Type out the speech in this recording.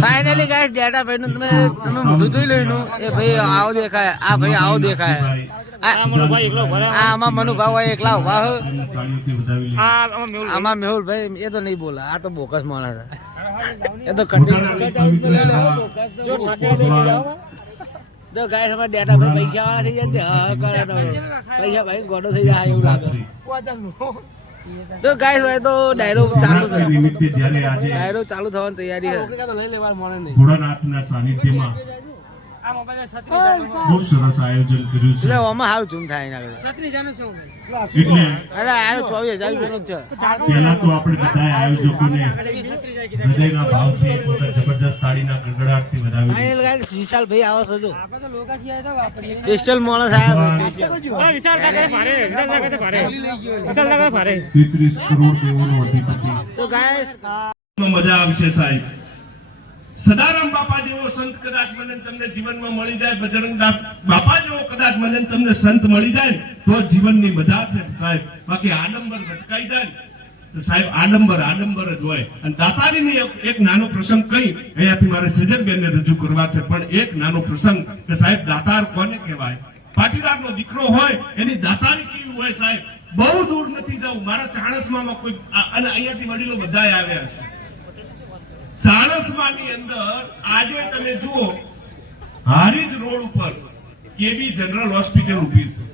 Finally guys data ભાઈ નું તમે મોઢું જોઈ લેનું એ ભાઈ આવો દેખાય આ ભાઈ આવો દેખાય આમાં મનુભાઈ હોય એકલા ઉભા હો આમાં મેહુલ ભાઈ એ તો નહીં બોલા આ તો બોકસ માણસ એ તો તો ગાઈસ અમારા ડેટા ભાઈ પૈસા વાળા થઈ જાય પૈસા ભાઈ ગોડો થઈ જાય એવું લાગે તો ગાઈસ ભાઈ તો ડાયલોગ ચાલુ થવાની તૈયારી છે ભોળાનાથના સાનિધ્યમાં બહુ સરસ આયોજન કર્યું છે. એટલે આમાં હારું ઝૂમ થાય ના એટલે અરે આ 24,000 છે. પહેલા તો આપણે બધા આયોજકોને હૃદયના ભાવથી એક વખત જબરજસ્ત તાળીના ગડગડાટથી વધાવી ફાઇનલ ગાઈસ વિશાલ ભાઈ આવો છો સ્પેશિયલ માણસ આયા 33 કરોડ દેવોનો અધિપતિ. તો ગાઈસ મજા આવશે સાહેબ. સદારામ બાપા જેવો સંત કદાચ મને તમને જીવનમાં મળી જાય, બજરંગદાસ બાપા જેવો કદાચ મને તમને સંત મળી જાય તો જીવનની મજા છે સાહેબ. બાકી આડંબર ભટકાઈ જાય તો સાહેબ આડંબર જ હોય. અને દાતારીની એક નાનો પ્રસંગ કઈ અહીંયાથી મારે સજરબેનને રજૂ કરવા છે, પણ એક નાનો પ્રસંગ કે સાહેબ દાતાર કોને કહેવાય? પાટીદારનો દીકરો હોય એની દાતારી કેવી હોય સાહેબ? બહુ દૂર નથી જવું, મારા ચાણસમાં કોઈ અને અહીંયાથી વડીલો બધા આવ્યા છે. ચાણસમાની અંદર આજે તમે જુઓ હારીજ રોડ ઉપર કેબી જનરલ હોસ્પિટલ ઉભી છે.